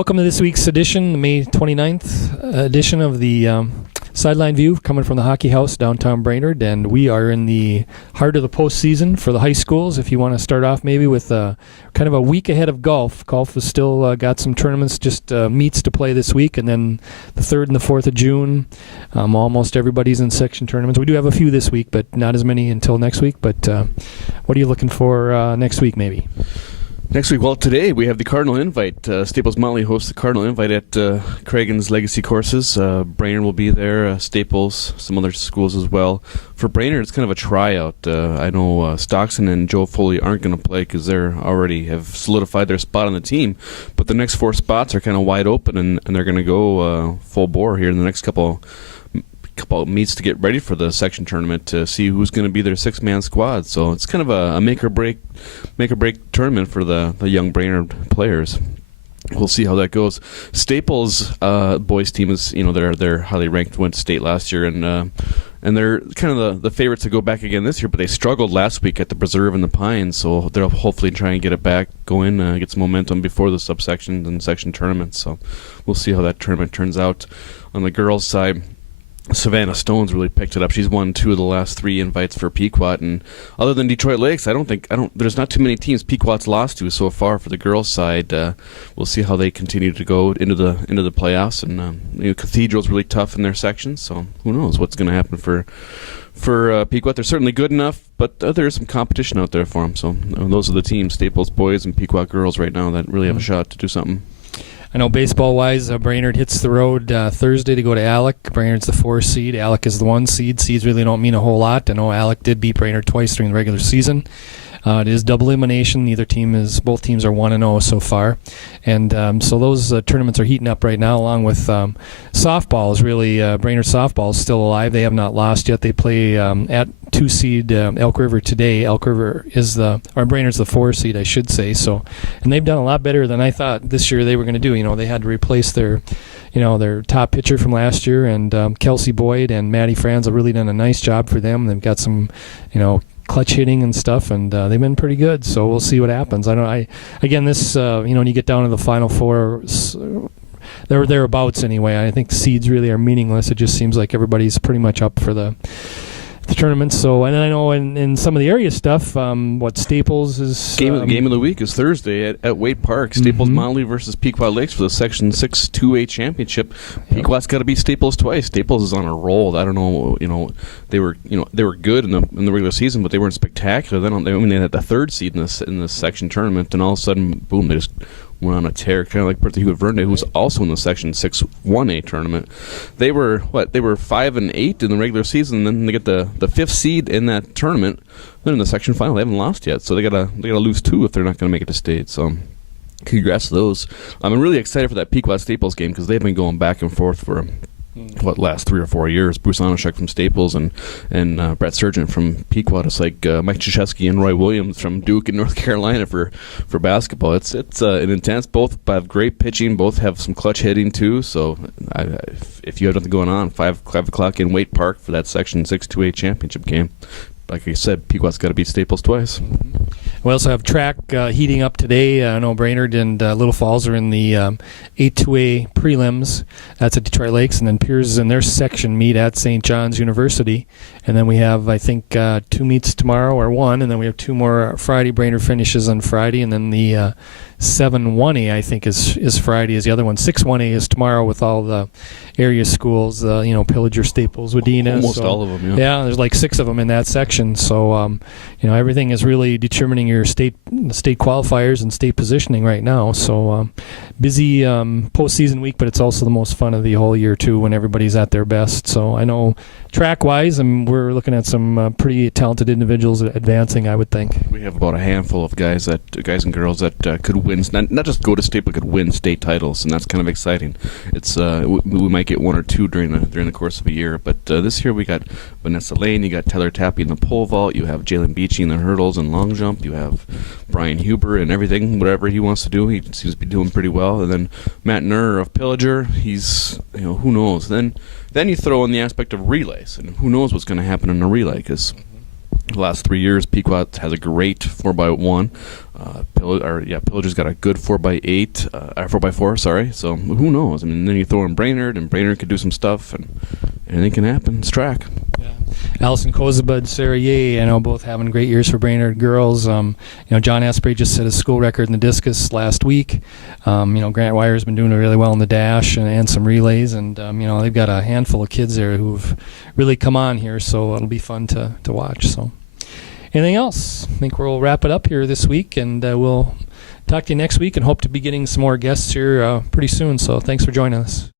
Welcome to this week's edition, the May 29th edition of the Sideline View, coming from the Hockey House downtown Brainerd, and we are in the heart of the postseason for the high schools. If you want to start off maybe with kind of a week ahead of golf. Golf has still got some tournaments, just meets to play this week, and then the 3rd and the 4th of June, almost everybody's in section tournaments. We do have a few this week, but not as many until next week. But what are you looking for next week maybe? Next week, well, today we have the Cardinal Invite. Staples Motley hosts the Cardinal Invite at Cragen's Legacy Courses. Brainerd will be there, Staples, some other schools as well. For Brainerd, it's kind of a tryout. I know Stockton and Joe Foley aren't going to play because they already have solidified their spot on the team. But the next 4 spots are kind of wide open, and they're going to go full bore here in the next couple of meets to get ready for the section tournament to see who's going to be their 6-man squad. So it's kind of a make or break tournament for the young Brainerd players. We'll see how that goes. Staples boys team is, they're highly ranked, went to state last year, and they're kind of the favorites to go back again this year, but they struggled last week at the Preserve and the Pines, so they'll hopefully try and get it back going, get some momentum before the subsections and section tournaments. So we'll see how that tournament turns out. On the girls' side, Savannah Stone's really picked it up. She's won 2 of the last 3 invites for Pequot, and other than Detroit Lakes, there's not too many teams Pequot's lost to so far for the girls' side. We'll see how they continue to go into the playoffs, and Cathedral's really tough in their section, so who knows what's going to happen for Pequot. They're certainly good enough, but there's some competition out there for them. So those are the teams, Staples boys and Pequot girls right now, that really have a shot to do something. I know baseball-wise, Brainerd hits the road Thursday to go to Alec. Brainerd's the 4 seed. Alec is the 1 seed. Seeds really don't mean a whole lot. I know Alec did beat Brainerd twice during the regular season. It is double elimination. Both teams are 1-0 so far, and so those tournaments are heating up right now. Along with softball is really Brainerd softball is still alive. They have not lost yet. They play at 2 seed Elk River today. Elk River Brainerd's the 4 seed, I should say. So, and they've done a lot better than I thought this year they were going to do. They had to replace their top pitcher from last year, and Kelsey Boyd and Maddie Franz have really done a nice job for them. They've got some, clutch hitting and stuff, and they've been pretty good. So we'll see what happens. When you get down to the Final Four, they're thereabouts anyway. I think the seeds really are meaningless. It just seems like everybody's pretty much up for the tournament. So, and I know in some of the area stuff, Staples is game of the week is Thursday at Waite Park. Staples Motley versus Pequot Lakes for the Section 6 2A championship. Pequot's got to beat Staples twice. Staples is on a roll. I don't know. They were good in the regular season, but they weren't spectacular. They had the 3rd seed in the section tournament, and all of a sudden, boom, they just went on a tear, kind of like Bertha Hewitt Verne, who's also in the Section 6 1A tournament. They were 5-8 in the regular season, and then they get the 5th seed in that tournament. They're in the section final. They haven't lost yet, so they gotta lose 2 if they're not going to make it to state. So, congrats to those. I'm really excited for that Pequot Staples game because they've been going back and forth for last 3 or 4 years. Bruce Onashek from Staples and Brett Sargent from Pequot. It's like Mike Krzyzewski and Roy Williams from Duke in North Carolina for basketball. It's an intense. Both have great pitching. Both have some clutch hitting too. So if you have nothing going on, 5 o'clock in Waite Park for that Section 6 2A championship game. Like I said, Pequot's got to beat Staples twice. We also have track heating up today. I know Brainerd and Little Falls are in the 8-2A prelims. That's at Detroit Lakes. And then Piers is in their section meet at St. John's University. And then we have, I think, 2 meets tomorrow, or 1. And then we have 2 more Friday. Brainerd finishes on Friday. And then the 7-1A, I think, is Friday is the other one. 6-1A is tomorrow with all the area schools, Pillager, Staples, Wadena. Almost all of them, yeah. There's like 6 of them in that section. So, everything is really determining your state qualifiers and state positioning right now. So, busy postseason week, but it's also the most fun of the whole year, too, when everybody's at their best. So, I know track-wise, we're looking at some pretty talented individuals advancing, I would think. We have about a handful of guys and girls that could win, not just go to state, but could win state titles, and that's kind of exciting. It's we might get 1 or 2 during the course of a year, but this year we got Vanessa Lane, you got Tyler Tappy in the pole vault, you have Jalen Beachy in the hurdles and long jump, you have Brian Huber and everything, whatever he wants to do, he seems to be doing pretty well. And then Matt Nurr of Pillager, he's who knows. Then you throw in the aspect of relays, and who knows what's going to happen in a relay, because the last 3 years. Pequot has a great 4x1. Pillager's got a good 4x8, 4x4. Sorry. So who knows? I mean, then you throw in Brainerd, and Brainerd could do some stuff, and anything can happen. It's track. Yeah. Allison Kozabud, Sarah Ye, I know both having great years for Brainerd girls. John Asprey just set a school record in the discus last week. Grant Wyer's been doing really well in the dash and some relays, and they've got a handful of kids there who've really come on here, so it'll be fun to watch. So, anything else? I think we'll wrap it up here this week, and we'll talk to you next week, and hope to be getting some more guests here pretty soon. So, thanks for joining us.